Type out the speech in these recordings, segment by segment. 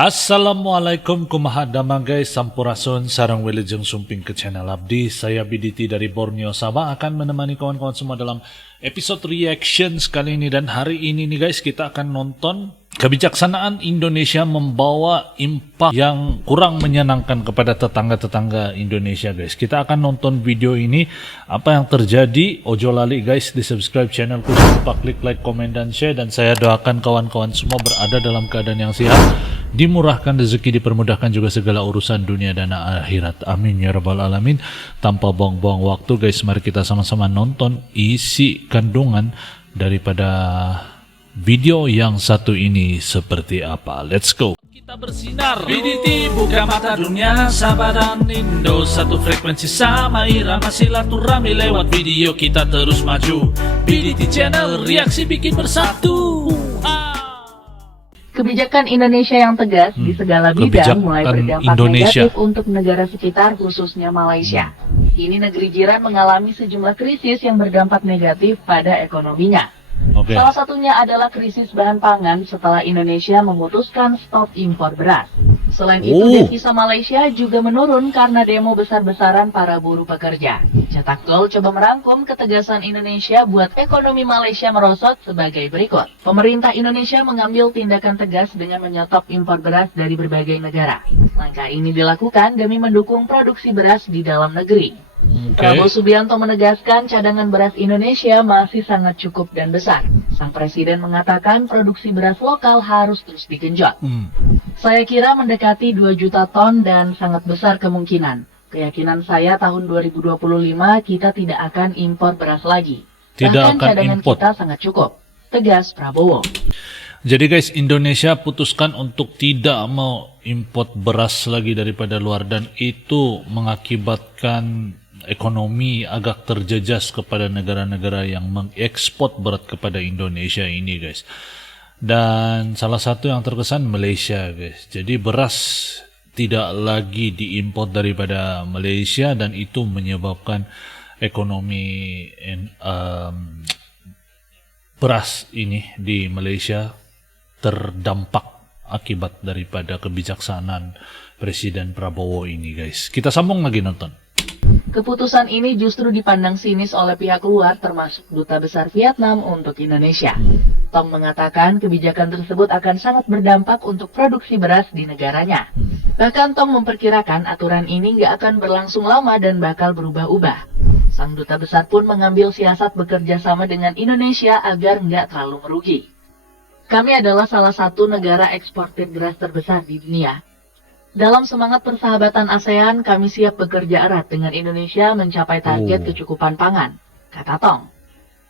Assalamualaikum kumaha damang guys, sampurasun sarang wilujeng sumping ke channel Abdi. Saya BDT dari Borneo Sabah akan menemani kawan-kawan semua dalam episode reaction kali ini. Dan hari ini nih guys, kita akan nonton kebijaksanaan Indonesia membawa impact yang kurang menyenangkan kepada tetangga-tetangga Indonesia guys. Kita akan nonton video ini, apa yang terjadi. Ojo lali guys, di subscribe channelku, jangan lupa klik like, komen, dan share. Dan saya doakan kawan-kawan semua berada dalam keadaan yang sehat, dimurahkan rezeki, dipermudahkan juga segala urusan dunia dan akhirat. Amin ya rabbal alamin. Tanpa buang-buang waktu guys, mari kita sama-sama nonton isi kandungan daripada video yang satu ini seperti apa. Let's go. Kita bersinar, BDT buka mata dunia, Sabah dan Indo satu frekuensi sama irama, silaturahmi lewat video kita terus maju. BDT channel, reaksi bikin bersatu. Kebijakan Indonesia yang tegas di segala bidang mulai berdampak negatif untuk negara sekitar, khususnya Malaysia. Kini negeri jiran mengalami sejumlah krisis yang berdampak negatif pada ekonominya. Salah satunya adalah krisis bahan pangan setelah Indonesia memutuskan stop impor beras. Selain itu, devisa Malaysia juga menurun karena demo besar-besaran para buruh pekerja. Cetak Gol coba merangkum ketegasan Indonesia buat ekonomi Malaysia merosot sebagai berikut. Pemerintah Indonesia mengambil tindakan tegas dengan menyetop impor beras dari berbagai negara. Langkah ini dilakukan demi mendukung produksi beras di dalam negeri. Prabowo Subianto menegaskan cadangan beras Indonesia masih sangat cukup dan besar. Sang presiden mengatakan produksi beras lokal harus terus digenjot. Saya kira mendekati 2 juta ton dan sangat besar kemungkinan. Keyakinan saya tahun 2025 kita tidak akan impor beras lagi. Bahkan cadangan kita sangat cukup, tegas Prabowo. Jadi guys, Indonesia putuskan untuk tidak mau import beras lagi daripada luar, dan itu mengakibatkan ekonomi agak terjejas kepada negara-negara yang mengekspor beras kepada Indonesia ini guys. Dan salah satu yang terkesan Malaysia guys. Jadi beras tidak lagi diimpor daripada Malaysia, dan itu menyebabkan ekonomi beras ini di Malaysia terdampak akibat daripada kebijaksanaan Presiden Prabowo ini guys. Kita sambung lagi nonton. Keputusan ini justru dipandang sinis oleh pihak luar, termasuk Duta Besar Vietnam untuk Indonesia. Tong mengatakan kebijakan tersebut akan sangat berdampak untuk produksi beras di negaranya. Bahkan Tong memperkirakan aturan ini nggak akan berlangsung lama dan bakal berubah-ubah. Sang Duta Besar pun mengambil siasat bekerja sama dengan Indonesia agar nggak terlalu merugi. Kami adalah salah satu negara eksportir beras terbesar di dunia. Dalam semangat persahabatan ASEAN, kami siap bekerja erat dengan Indonesia mencapai target kecukupan pangan, kata Tong.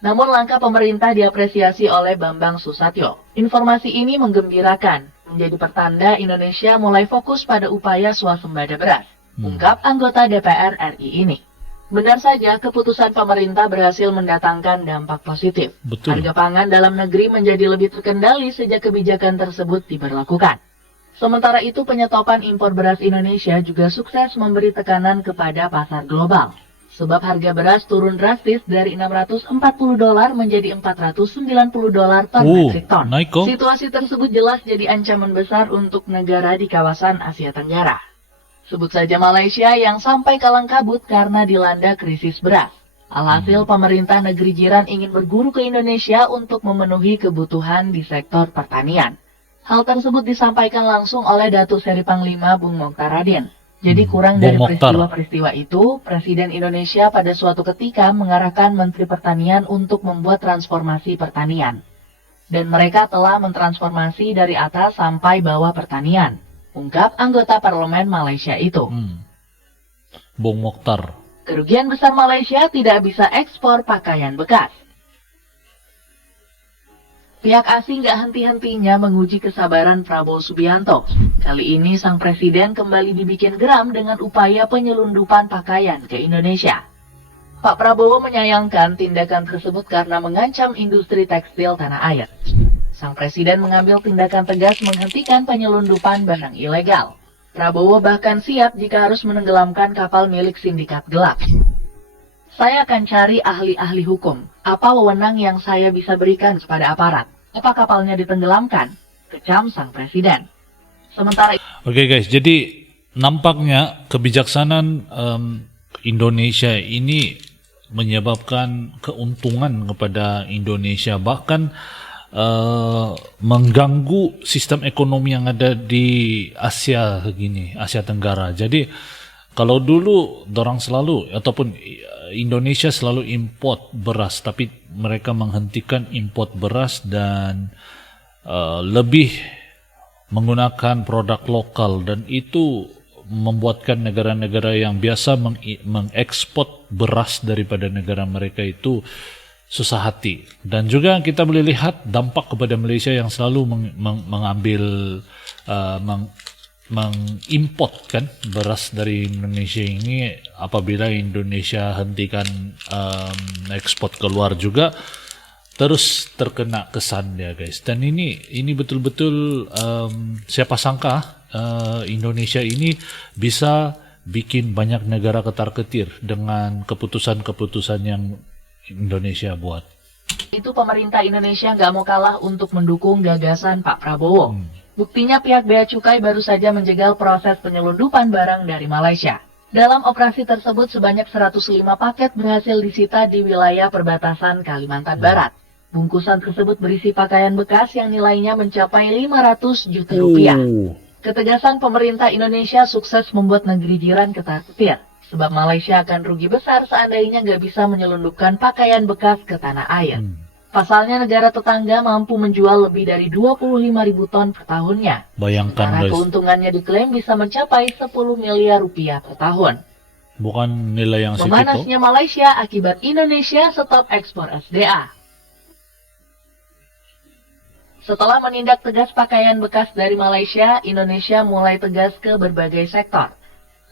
Namun langkah pemerintah diapresiasi oleh Bambang Susatyo. Informasi ini menggembirakan, menjadi pertanda Indonesia mulai fokus pada upaya swasembada beras, ungkap anggota DPR RI ini. Benar saja, keputusan pemerintah berhasil mendatangkan dampak positif. Harga pangan dalam negeri menjadi lebih terkendali sejak kebijakan tersebut diberlakukan. Sementara itu, penyetopan impor beras Indonesia juga sukses memberi tekanan kepada pasar global. Sebab harga beras turun drastis dari $640 menjadi $490 per metrik ton. Situasi tersebut jelas jadi ancaman besar untuk negara di kawasan Asia Tenggara. Sebut saja Malaysia yang sampai kalang kabut karena dilanda krisis beras. Alhasil pemerintah negeri jiran ingin berguru ke Indonesia untuk memenuhi kebutuhan di sektor pertanian. Hal tersebut disampaikan langsung oleh Datuk Seri Panglima Bung Mokhtar Radin. Jadi kurang dari peristiwa-peristiwa itu, Presiden Indonesia pada suatu ketika mengarahkan Menteri Pertanian untuk membuat transformasi pertanian. Dan mereka telah mentransformasi dari atas sampai bawah pertanian, ungkap anggota parlemen Malaysia itu. Bung Mokhtar. Kerugian besar Malaysia tidak bisa ekspor pakaian bekas. Pihak asing gak henti-hentinya menguji kesabaran Prabowo Subianto. Kali ini sang presiden kembali dibikin geram dengan upaya penyelundupan pakaian ke Indonesia. Pak Prabowo menyayangkan tindakan tersebut karena mengancam industri tekstil tanah air. Sang presiden mengambil tindakan tegas menghentikan penyelundupan barang ilegal. Prabowo bahkan siap jika harus menenggelamkan kapal milik sindikat gelap. Saya akan cari ahli-ahli hukum. Apa wewenang yang saya bisa berikan kepada aparat? Apa kapalnya ditenggelamkan? Kecam sang presiden. Sementara Oke guys, jadi nampaknya kebijaksanaan Indonesia ini menyebabkan keuntungan kepada Indonesia, bahkan mengganggu sistem ekonomi yang ada di Asia Asia Tenggara. Jadi kalau dulu dorang selalu ataupun Indonesia selalu import beras, tapi mereka menghentikan import beras dan lebih menggunakan produk lokal, dan itu membuatkan negara-negara yang biasa mengekspor beras daripada negara mereka itu susah hati. Dan juga kita boleh lihat dampak kepada Malaysia yang selalu mengimport kan beras dari Indonesia ini. Apabila Indonesia hentikan ekspor keluar juga terus terkena kesan dia guys. Dan ini betul-betul siapa sangka Indonesia ini bisa bikin banyak negara ketar-ketir dengan keputusan-keputusan yang Indonesia buat. itu pemerintah Indonesia nggak mau kalah untuk mendukung gagasan Pak Prabowo. Buktinya pihak Bea Cukai baru saja menjegal proses penyelundupan barang dari Malaysia. Dalam operasi tersebut sebanyak 105 paket berhasil disita di wilayah perbatasan Kalimantan Barat. Bungkusan tersebut berisi pakaian bekas yang nilainya mencapai 500 juta rupiah. Ketegasan pemerintah Indonesia sukses membuat negeri jiran ketar-ketir. Sebab Malaysia akan rugi besar seandainya nggak bisa menyelundupkan pakaian bekas ke tanah air. Pasalnya negara tetangga mampu menjual lebih dari 25.000 ton per tahunnya. Bayangkan Karena guys, keuntungannya diklaim bisa mencapai 10 miliar rupiah per tahun. bukan nilai yang segitu. Memanasnya Malaysia akibat Indonesia stop ekspor SDA. Setelah menindak tegas pakaian bekas dari Malaysia, Indonesia mulai tegas ke berbagai sektor.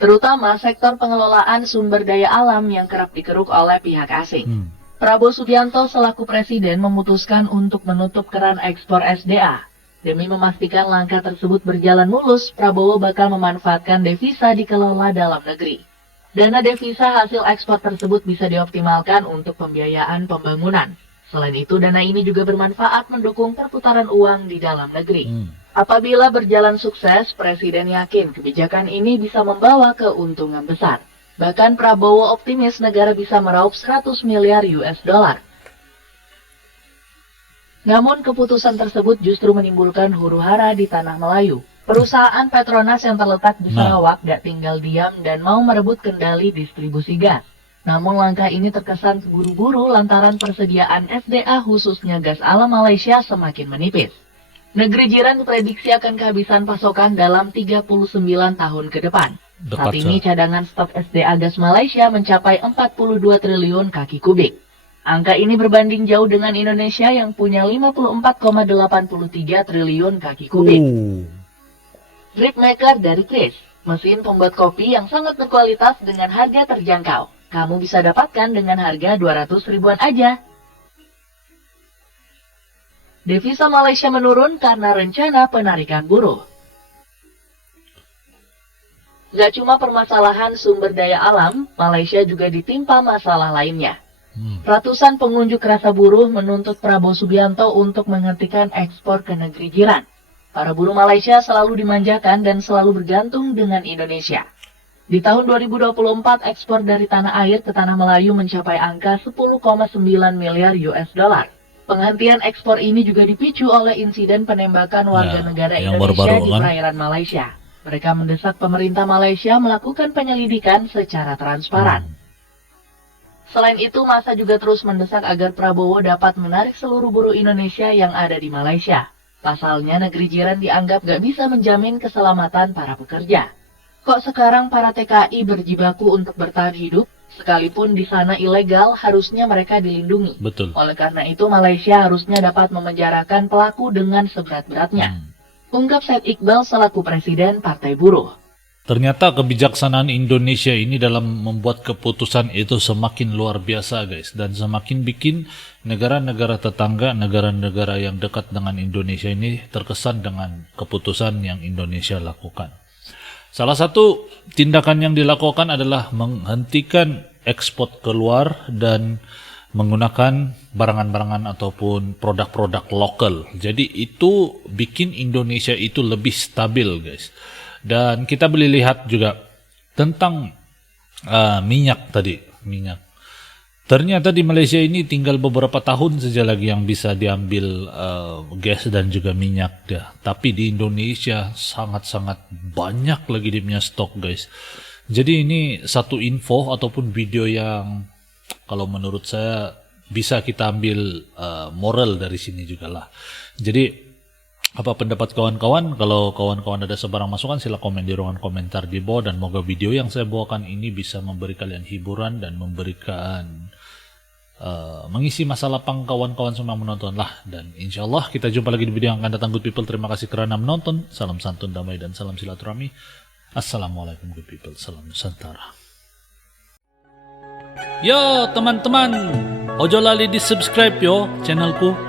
Terutama sektor pengelolaan sumber daya alam yang kerap dikeruk oleh pihak asing. Prabowo Subianto selaku presiden memutuskan untuk menutup keran ekspor SDA. Demi memastikan langkah tersebut berjalan mulus, Prabowo bakal memanfaatkan devisa dikelola dalam negeri. Dana devisa hasil ekspor tersebut bisa dioptimalkan untuk pembiayaan pembangunan. Selain itu, dana ini juga bermanfaat mendukung perputaran uang di dalam negeri. Apabila berjalan sukses, Presiden yakin kebijakan ini bisa membawa keuntungan besar. Bahkan Prabowo optimis negara bisa meraup 100 miliar US dollar. Namun keputusan tersebut justru menimbulkan huru-hara di tanah Melayu. Perusahaan Petronas yang terletak di Sarawak gak tinggal diam dan mau merebut kendali distribusi gas. Namun langkah ini terkesan terburu-buru lantaran persediaan SDA khususnya gas alam Malaysia semakin menipis. Negeri jiran diprediksi akan kehabisan pasokan dalam 39 tahun ke depan. Saat ini cadangan stok SDA gas Malaysia mencapai 42 triliun kaki kubik. Angka ini berbanding jauh dengan Indonesia yang punya 54,83 triliun kaki kubik. Drip maker dari Chris, mesin pembuat kopi yang sangat berkualitas dengan harga terjangkau. Kamu bisa dapatkan dengan harga 200 ribuan aja. Devisa Malaysia menurun karena rencana penarikan buruh. Gak cuma permasalahan sumber daya alam, Malaysia juga ditimpa masalah lainnya. Ratusan pengunjuk rasa buruh menuntut Prabowo Subianto untuk menghentikan ekspor ke negeri jiran. Para buruh Malaysia selalu dimanjakan dan selalu bergantung dengan Indonesia. Di tahun 2024, ekspor dari tanah air ke tanah Melayu mencapai angka 10,9 miliar US dollar. Penghentian ekspor ini juga dipicu oleh insiden penembakan warga negara Indonesia di perairan Malaysia. Mereka mendesak pemerintah Malaysia melakukan penyelidikan secara transparan. Selain itu, massa juga terus mendesak agar Prabowo dapat menarik seluruh buruh Indonesia yang ada di Malaysia. Pasalnya, negeri jiran dianggap gak bisa menjamin keselamatan para pekerja. Kok sekarang para TKI berjibaku untuk bertahan hidup? Sekalipun di sana ilegal, harusnya mereka dilindungi. Betul. Oleh karena itu, Malaysia harusnya dapat memenjarakan pelaku dengan seberat-beratnya. Ungkap Said Iqbal selaku Presiden Partai Buruh. Ternyata kebijaksanaan Indonesia ini dalam membuat keputusan itu semakin luar biasa guys. Dan semakin bikin negara-negara tetangga, negara-negara yang dekat dengan Indonesia ini terkesan dengan keputusan yang Indonesia lakukan. Salah satu tindakan yang dilakukan adalah menghentikan ekspor keluar dan menggunakan barangan-barangan ataupun produk-produk lokal. Jadi itu bikin Indonesia itu lebih stabil guys. Dan kita boleh lihat juga tentang minyak tadi. Ternyata di Malaysia ini tinggal beberapa tahun saja lagi yang bisa diambil gas dan juga minyak dia. Tapi di Indonesia sangat-sangat banyak lagi dia punya stok guys. Jadi ini satu info ataupun video yang kalau menurut saya bisa kita ambil moral dari sini juga lah. Jadi apa pendapat kawan-kawan? Kalau kawan-kawan ada sebarang masukan, sila komen di ruangan komentar di bawah. Dan moga video yang saya bawakan ini bisa memberi kalian hiburan dan memberikan mengisi masa lapang kawan-kawan semua menonton lah. Dan insya Allah kita jumpa lagi di video yang akan datang good people. Terima kasih kerana menonton. Salam santun, damai dan salam silaturahmi. Assalamualaikum good people. Salam Nusantara. Yo teman-teman, ojo lali di subscribe yo channelku.